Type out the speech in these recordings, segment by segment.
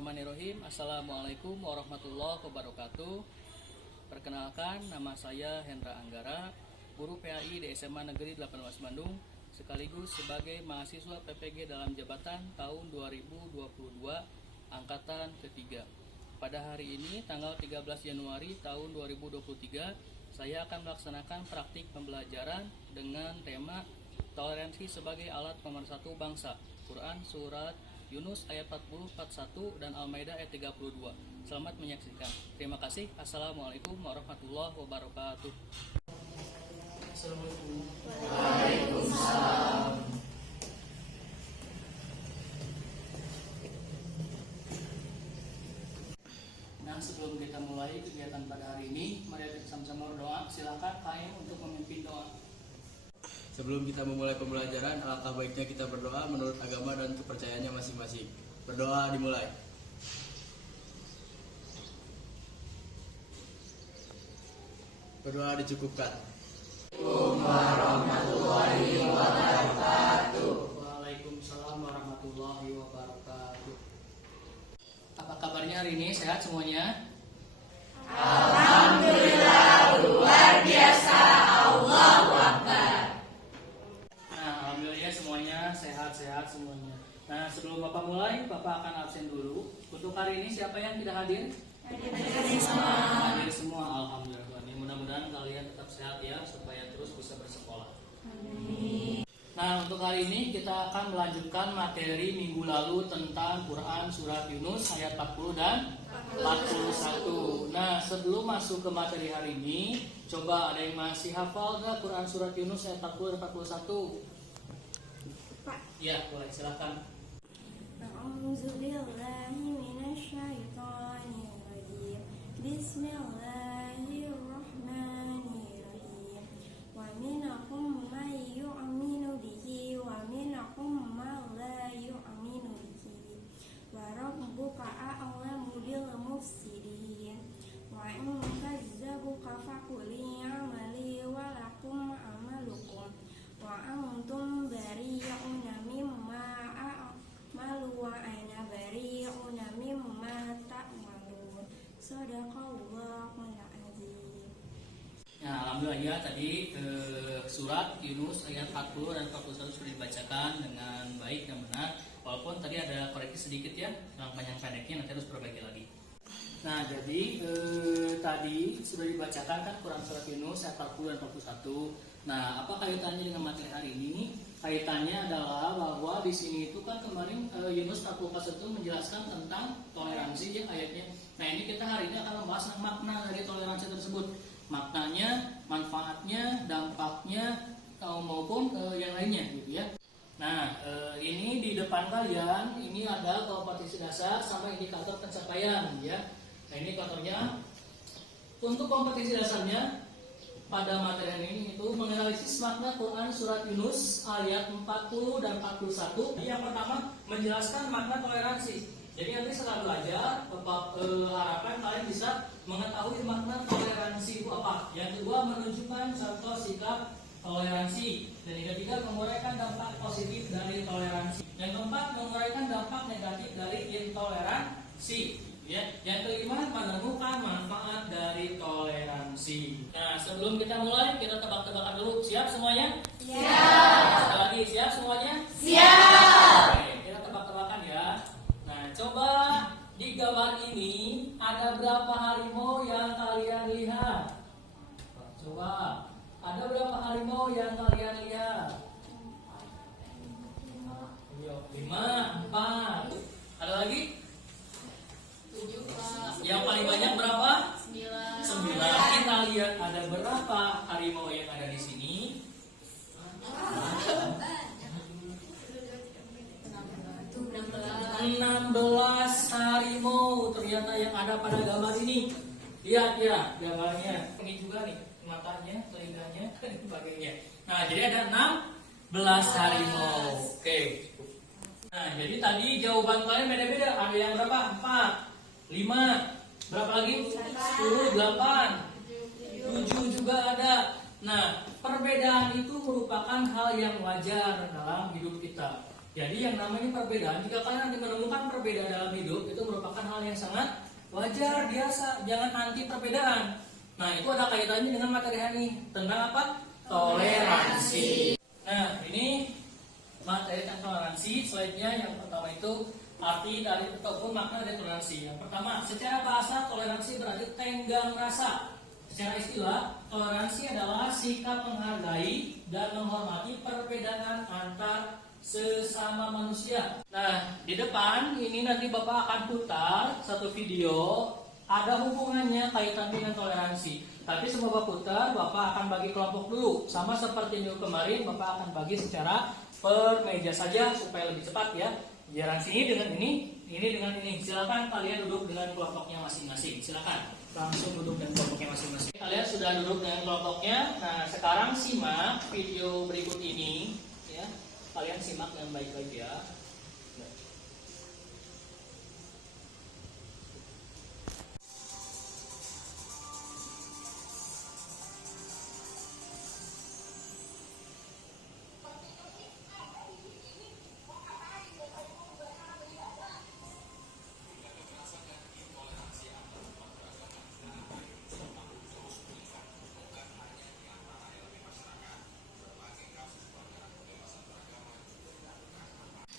Bismillahirrahmanirrahim. Assalamualaikum warahmatullahi wabarakatuh. Perkenalkan, nama saya Hendra Anggara, guru PAI di SMA Negeri 18 Bandung, sekaligus sebagai mahasiswa PPG dalam jabatan tahun 2022 angkatan ketiga. Pada hari ini, tanggal 13 Januari tahun 2023, saya akan melaksanakan praktik pembelajaran dengan tema toleransi sebagai alat pemersatu bangsa. Quran Surat Yunus ayat 40-41 dan Al-Maidah ayat 32. Selamat menyaksikan. Terima kasih. Assalamualaikum warahmatullahi wabarakatuh. Assalamualaikum. Waalaikumsalam. Nah, sebelum kita mulai kegiatan pada hari ini, mari kita sama-sama berdoa. Silakan Kaim untuk memimpin doa. Sebelum kita memulai pembelajaran, alangkah baiknya kita berdoa menurut agama dan kepercayaannya masing-masing. Berdoa dimulai. Berdoa dicukupkan. Assalamualaikum warahmatullahi wabarakatuh. Waalaikumsalam warahmatullahi wabarakatuh. Apa kabarnya hari ini? Sehat semuanya? Alhamdulillah, luar biasa. Allahu Akbar. Alhamdulillah semuanya sehat-sehat semuanya. Nah, sebelum Bapak mulai, Bapak akan absen dulu. Untuk hari ini siapa yang tidak hadir? Hadir semua. Alhamdulillah. Mudah-mudahan kalian tetap sehat ya, supaya terus bisa bersekolah. Amin. Nah, untuk hari ini kita akan melanjutkan materi minggu lalu tentang Quran Surat Yunus ayat 40 dan 41. Nah, sebelum masuk ke materi hari ini, coba ada yang masih hafal nggak Quran Surat Yunus ayat 40 dan 41? Ya, boleh, silakan. A'udzubillahi minasyaitonirrajim. Bismillahirrahmanirrahim. Wa minhum may yu'minu bihi wa minhum man la yu'minu bihi. Wa rabbuka a'lamu bil mufsidin. Wa in kazzabuka faqul i'mali wa lakum a'malukum. Wa antum bari'una mimma a'malu wa ana bari'una mimma ta'malun. Shadaqallahul azim. Nah, alhamdulillah ya, tadi surat Yunus ayat 40 dan 41 sudah dibacakan dengan baik dan benar. Walaupun tadi ada koreksi sedikit ya, yang panjang pendeknya nanti harus perbaiki lagi. Nah, jadi tadi sudah dibacakan kan Quran Surat Yunus ayat 40 dan 41. Nah, apa kaitannya dengan materi hari ini? Kaitannya adalah bahwa di sini itu kan kemarin Yunus 40 itu menjelaskan tentang toleransi ya ayatnya. Nah, ini kita hari ini akan membahas makna dari toleransi tersebut. Maknanya, manfaatnya, dampaknya maupun yang lainnya gitu ya. Nah, ini di depan kalian ini ada kompetisi dasar sama indikator pencapaian ya. Nah, ini indikatornya. Untuk kompetisi dasarnya pada materi ini itu menganalisis makna Quran Surat Yunus ayat 40 dan 41. Yang pertama menjelaskan makna toleransi. Jadi nanti setelah belajar, harapan kalian bisa mengetahui makna toleransi itu apa. Yang kedua menunjukkan contoh sikap toleransi. Dan yang ketiga menguraikan dampak positif dari toleransi. Yang keempat menguraikan dampak negatif dari intoleransi. Ya, yang kelima menemukan manfaat dari toleransi. Nah, sebelum kita mulai, kita tebak-tebakan dulu. Siap semuanya? Siap. Sekali lagi, siap semuanya? Siap. Oke, kita tebak-tebakan ya. Nah, coba di gambar ini ada berapa harimau yang kalian lihat? Coba, ada berapa harimau yang kalian lihat? 5, 4. Ada lagi? Yang paling banyak berapa? 9. Kita lihat ada berapa harimau yang ada di sini? 16 harimau ternyata yang ada pada gambar ini. Lihat ya gambarnya. Ini juga nih matanya, telinganya, dan sebagainya. Nah, jadi ada 16 harimau. Oke. Nah, jadi tadi jawaban kalian beda-beda. Ada yang berapa? 4, 5, berapa lagi? 10, 8, 7 juga ada. Nah, perbedaan itu merupakan hal yang wajar dalam hidup kita. Jadi yang namanya perbedaan, jika kalian nanti menemukan perbedaan dalam hidup, itu merupakan hal yang sangat wajar, biasa. Jangan anti perbedaan. Nah, itu ada kaitannya dengan materi hari ini. Tentang apa? Toleransi. Nah, ini materi tentang toleransi. Slide-nya yang pertama itu arti dari ataupun makna dari toleransi. Yang pertama, secara bahasa toleransi berarti tenggang rasa. Secara istilah, toleransi adalah sikap menghargai dan menghormati perbedaan antar sesama manusia. Nah, di depan ini nanti Bapak akan putar satu video, ada hubungannya kaitan dengan toleransi. Tapi sebelum Bapak putar, Bapak akan bagi kelompok dulu. Sama seperti minggu kemarin, Bapak akan bagi secara per meja saja supaya lebih cepat ya. Toleransi ini dengan ini dengan ini. Silakan kalian duduk dengan kelompoknya masing-masing. Silakan langsung duduk dengan kelompoknya masing-masing. Kalian sudah duduk dengan kelompoknya. Nah, sekarang simak video berikut ini ya. Kalian simak dengan baik-baik ya.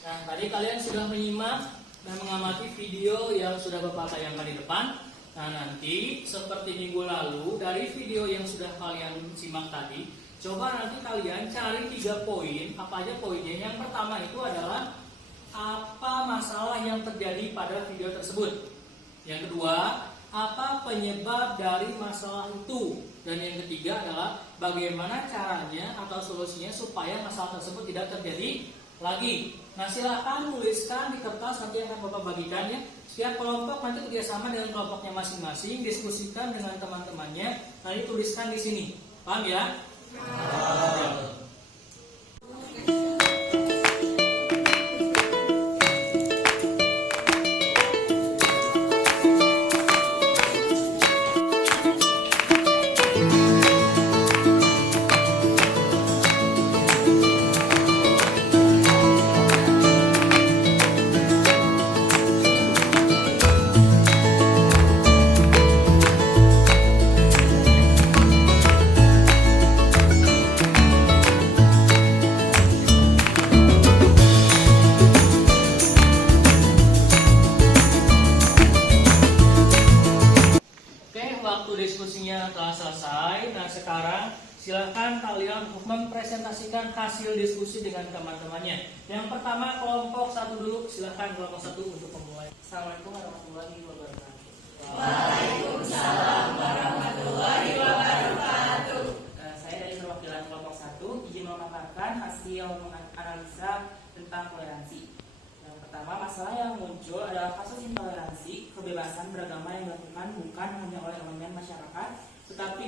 Nah, tadi kalian sudah menyimak dan mengamati video yang sudah Bapak tayangkan di depan. Nah, nanti seperti minggu lalu dari video yang sudah kalian simak tadi, coba nanti kalian cari 3 poin. Apa aja poinnya? Yang pertama itu adalah apa masalah yang terjadi pada video tersebut. Yang kedua, apa penyebab dari masalah itu. Dan yang ketiga adalah bagaimana caranya atau solusinya supaya masalah tersebut tidak terjadi lagi. Nah, silahkan tuliskan di kertas, nanti akan Bapak bagikan ya. Setiap kelompok nanti kerjasama dengan kelompoknya masing-masing, diskusikan dengan teman-temannya, nanti tuliskan di sini. Paham ya? Paham. Diskusinya telah selesai. Nah, sekarang silakan kalian mempresentasikan hasil diskusi dengan teman-temannya. Yang pertama kelompok 1 dulu. Silakan kelompok 1 untuk memulai. Assalamualaikum warahmatullahi wabarakatuh. Waalaikumsalam warahmatullahi wabarakatuh. Saya dari perwakilan kelompok 1 izin memaparkan hasil analisa tentang toleransi. Yang pertama, masalah yang muncul adalah kasus intoleransi kebebasan beragama yang dilakukan bukan hanya oleh elemen masyarakat, tetapi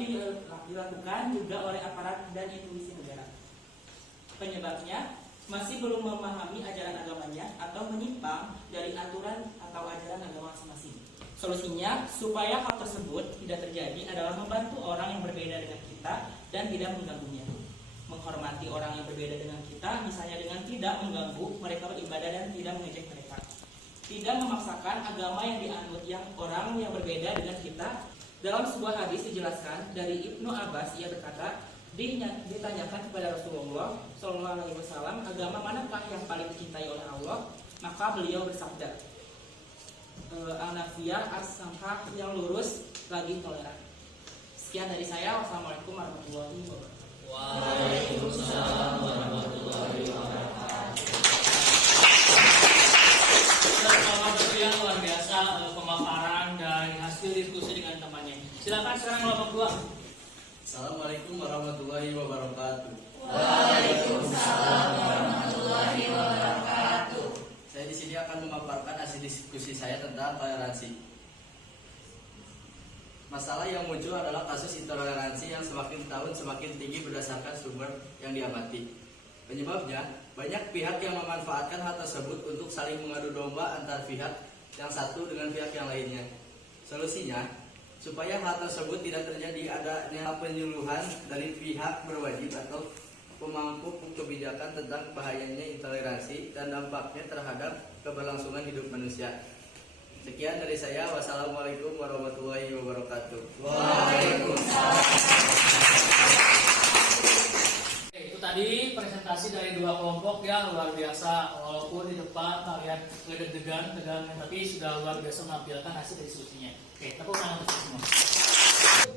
dilakukan juga oleh aparat dan institusi negara. Penyebabnya masih belum memahami ajaran agamanya atau menyimpang dari aturan atau ajaran agama masing-masing. Solusinya supaya hal tersebut tidak terjadi adalah membantu orang yang berbeda dengan kita dan tidak mengganggunya. Menghormati orang yang berbeda dengan kita, misalnya dengan tidak mengganggu mereka beribadah dan tidak mengejek mereka. Tidak memaksakan agama yang dianut yang orang yang berbeda dengan kita. Dalam sebuah hadis dijelaskan dari Ibnu Abbas, ia berkata, ditanyakan kepada Rasulullah SAW, agama manakah yang paling dicintai oleh Allah? Maka beliau bersabda, Al-Nafiyah as-Samhah, yang lurus lagi toleran. Sekian dari saya. Wassalamualaikum warahmatullahi wabarakatuh. Waalaikumsalam warahmatullahi wabarakatuh. Kelompok yang luar biasa pemaparan dari hasil diskusi dengan temannya. Silakan sekarang kelompok 2. Assalamualaikum warahmatullahi wabarakatuh. Waalaikumsalam warahmatullahi wabarakatuh. Saya di sini akan memaparkan hasil diskusi saya tentang toleransi. Masalah yang muncul adalah kasus intoleransi yang semakin tahun semakin tinggi berdasarkan sumber yang diamati. Penyebabnya, banyak pihak yang memanfaatkan hal tersebut untuk saling mengadu domba antar pihak yang satu dengan pihak yang lainnya. Solusinya, supaya hal tersebut tidak terjadi adanya penyuluhan dari pihak berwajib atau pemangku kebijakan tentang bahayanya intoleransi dan dampaknya terhadap keberlangsungan hidup manusia. Sekian dari saya. Wassalamualaikum warahmatullahi wabarakatuh. Itu tadi presentasi dari dua kelompok ya, luar biasa. Walaupun di depan kalian deg-degan, tapi sudah luar biasa menampilkan hasil diskusinya. Oke, tepuk tangan untuk semua.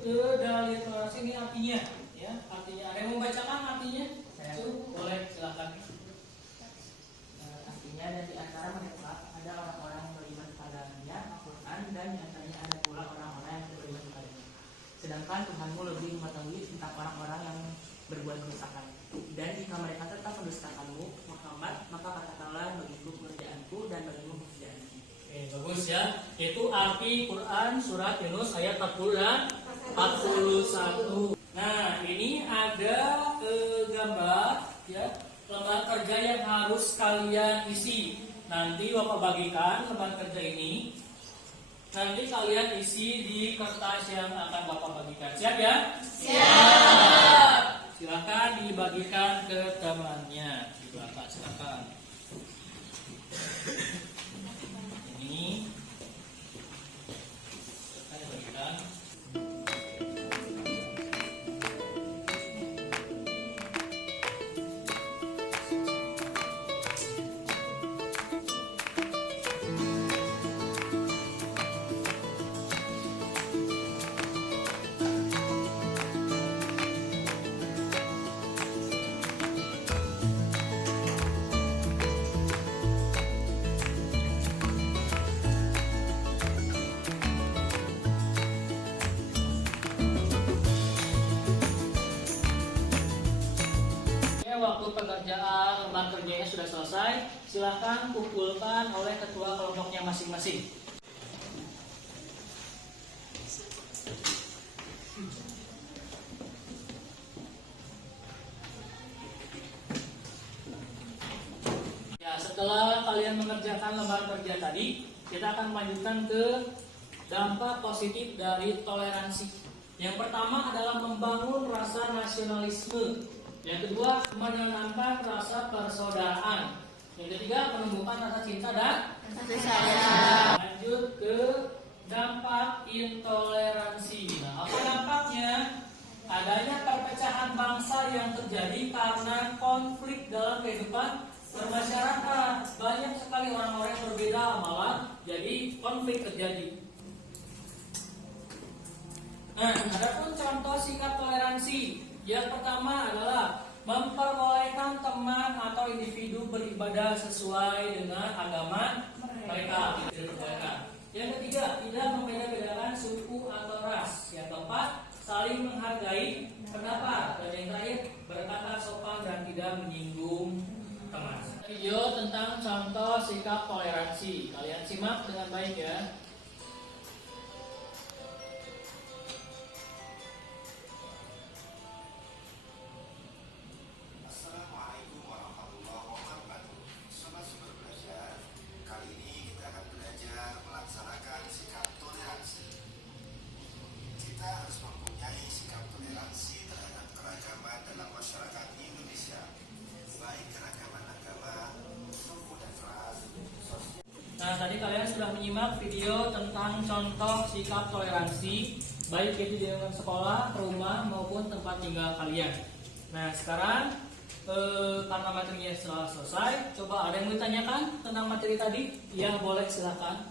Ke dalil toleransi ini artinya, ya, artinya ada yang membacakan artinya? Boleh, silakan. Artinya dan di antara mereka ada orang-orang yang beriman kepadanya, Al-Quran, dan di antaranya ada pula orang-orang yang tidak beriman kepadanya. Sedangkan Tuhanmu lebih mengetahui tentang orang-orang yang berbuat kerusakan. Dan jika mereka tetap mendustakanmu, Muhammad, maka katakanlah bagiku pekerjaanku dan bagimu pekerjaanku. Oke, bagus ya. Itu arti Quran surat Yunus ayat 40 dan 41. Nah, ini ada gambar ya, lembar kerja yang harus kalian isi. Nanti Bapak bagikan lembar kerja ini. Nanti kalian isi di kertas yang akan Bapak bagikan. Siap ya? Siap. Silakan dibagikan ke temannya. Di belakang silakan. Ini silakan dibagikan. Waktu pengerjaan lembar kerjanya sudah selesai, silahkan kumpulkan oleh ketua kelompoknya masing-masing. Ya, setelah kalian mengerjakan lembar kerja tadi, kita akan melanjutkan ke dampak positif dari toleransi. Yang pertama adalah membangun rasa nasionalisme. Yang kedua, menanamkan rasa persaudaraan. Yang ketiga, menumbuhkan rasa cinta dan kasih sayang. Lanjut ke dampak intoleransi. Nah, apa dampaknya? Adanya perpecahan bangsa yang terjadi karena konflik dalam kehidupan bermasyarakat. Banyak sekali orang-orang yang berbeda amalan, jadi konflik terjadi. Nah, ada pun contoh sikap toleransi. Yang pertama adalah memperbolehkan teman atau individu beribadah sesuai dengan agama mereka. Tidak diperbolehkan. Yang ketiga, tidak membeda-bedakan suku atau ras. Yang keempat, saling menghargai pendapat. Dan yang terakhir, berkata sopan dan tidak menyinggung teman. Video tentang contoh sikap toleransi. Kalian simak dengan baik ya. Nah, tadi kalian sudah menyimak video tentang contoh sikap toleransi, baik itu di dalam sekolah, rumah, maupun tempat tinggal kalian. Nah, sekarang karena materinya sudah selesai, coba ada yang mau ditanyakan tentang materi tadi? Ya, boleh, silakan.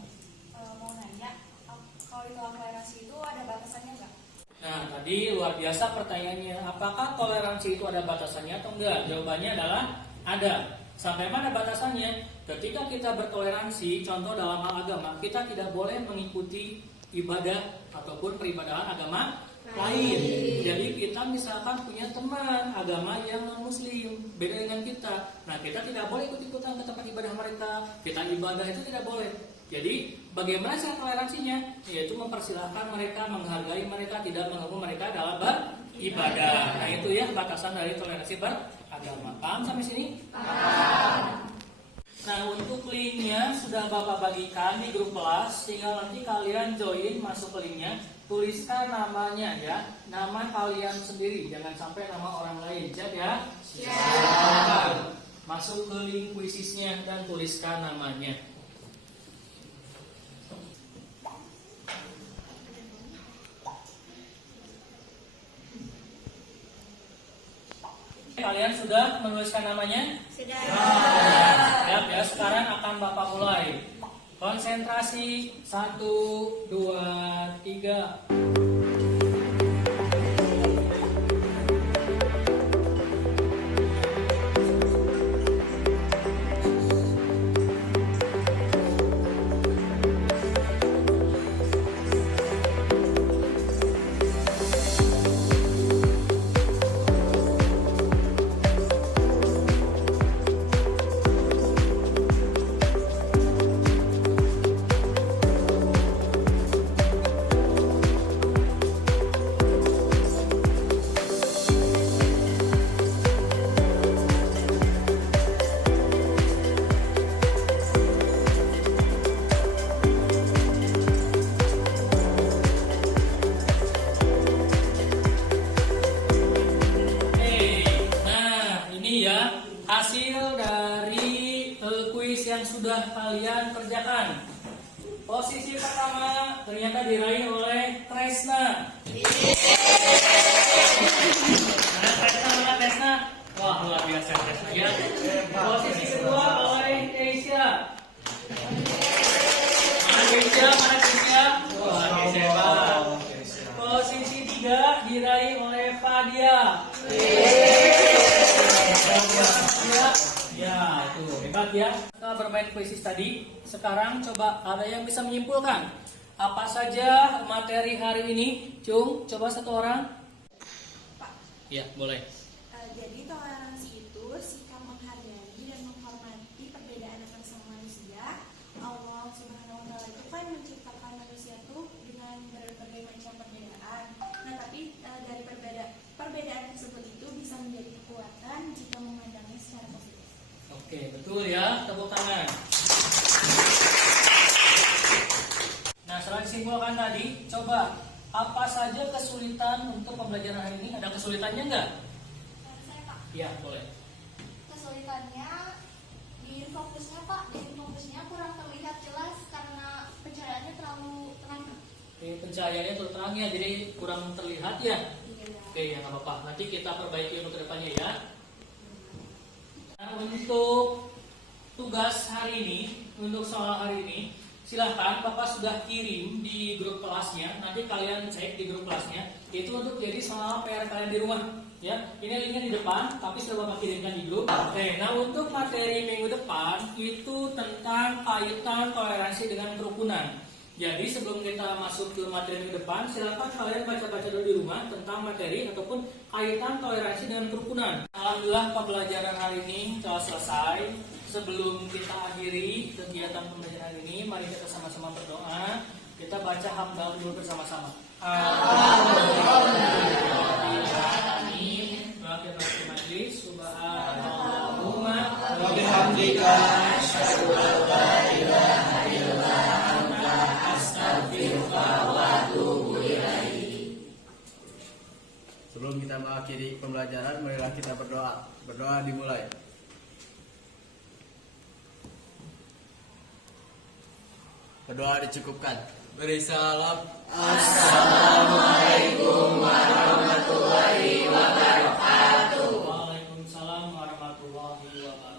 Mau nanya, kalau di toleransi itu ada batasannya nggak? Nah, tadi luar biasa pertanyaannya. Apakah toleransi itu ada batasannya atau enggak? Jawabannya adalah ada. Sampai mana batasannya? Ketika kita bertoleransi, contoh dalam hal agama, kita tidak boleh mengikuti ibadah ataupun peribadahan agama lain. Jadi kita misalkan punya teman agama yang non muslim, beda dengan kita. Nah, kita tidak boleh ikut-ikutan ke tempat ibadah mereka. Kita ibadah itu tidak boleh. Jadi bagaimana cara toleransinya? Yaitu mempersilahkan mereka, menghargai mereka, tidak mengganggu mereka dalam beribadah. Nah, itu ya batasan dari toleransi beragama. Paham sampai sini? Paham. Nah, untuk linknya sudah Bapak bagikan di grup kelas. Tinggal nanti kalian join masuk ke linknya. Tuliskan namanya ya. Nama kalian sendiri. Jangan sampai nama orang lain. Siap ya? Siap. Masuk ke link kuisisnya dan tuliskan namanya. Kalian sudah menuliskan namanya? Sudah. Ya, sekarang akan Bapak mulai. Konsentrasi 1, 2, 3. Hasil dari kuis yang sudah kalian kerjakan. Posisi pertama ternyata diraih oleh Tresna. Mana Tresna? Wah, luar biasa Tresna ya. Posisi kedua oleh Keisha. Mana Keisha? Wah, Keisha hebat. Posisi tiga diraih oleh Fadia. Ya, itu hebat ya. Kita bermain kuisis tadi. Sekarang coba ada yang bisa menyimpulkan apa saja materi hari ini? Cung, coba satu orang. Pak, Ya, boleh. jadi toleransi itu sikap menghargai dan menghormati perbedaan antar sama manusia. Allah Subhanahu wa Ta'ala itu kan menciptakan manusia tuh dengan berbagai macam perbedaan. Nah, tapi dari perbedaan tersebut itu bisa menjadi kekuatan jika memandangnya secara positif. Oke, betul ya. Tepuk tangan. Nah, setelah disimpulkan tadi, coba apa saja kesulitan untuk pembelajaran hari ini? Ada kesulitannya nggak? Saya Pak, Ya, boleh. kesulitannya di fokusnya Pak, di fokusnya kurang terlihat jelas karena pencahayaannya terlalu terang. Oke, pencahayaannya terlalu terang ya, jadi kurang terlihat ya. Iya. Oke, ya nggak apa-apa. Nanti kita perbaiki untuk kedepannya ya. Nah, untuk tugas hari ini, untuk soal hari ini, silahkan Bapak sudah kirim di grup kelasnya. Nanti kalian cek di grup kelasnya. Itu untuk jadi soal PR kalian di rumah. Ya, ini linknya di depan, tapi sudah Bapak kirimkan di grup. Oke, nah untuk materi minggu depan itu tentang kaitan toleransi dengan kerukunan. Jadi sebelum kita masuk ke materi minggu depan, silakan kalian baca-baca dulu di rumah tentang materi ataupun kaitan toleransi dengan kerukunan. Alhamdulillah pembelajaran hari ini telah selesai. Sebelum kita akhiri kegiatan pembelajaran hari ini, mari kita sama-sama berdoa. Kita baca hamdalah dulu bersama-sama. Amin. Berakhir majlis. Subhanallahumma wa bihamdika asyhadu an la ilaha illa anta astaghfiruka wa atubu ilaik. Sebelum kita mengakhiri pembelajaran, marilah kita berdoa. Berdoa dimulai. Berdoa dicukupkan. Beri salam. Assalamualaikum warahmatullahi wabarakatuh. Waalaikumsalam warahmatullahi wabarakatuh.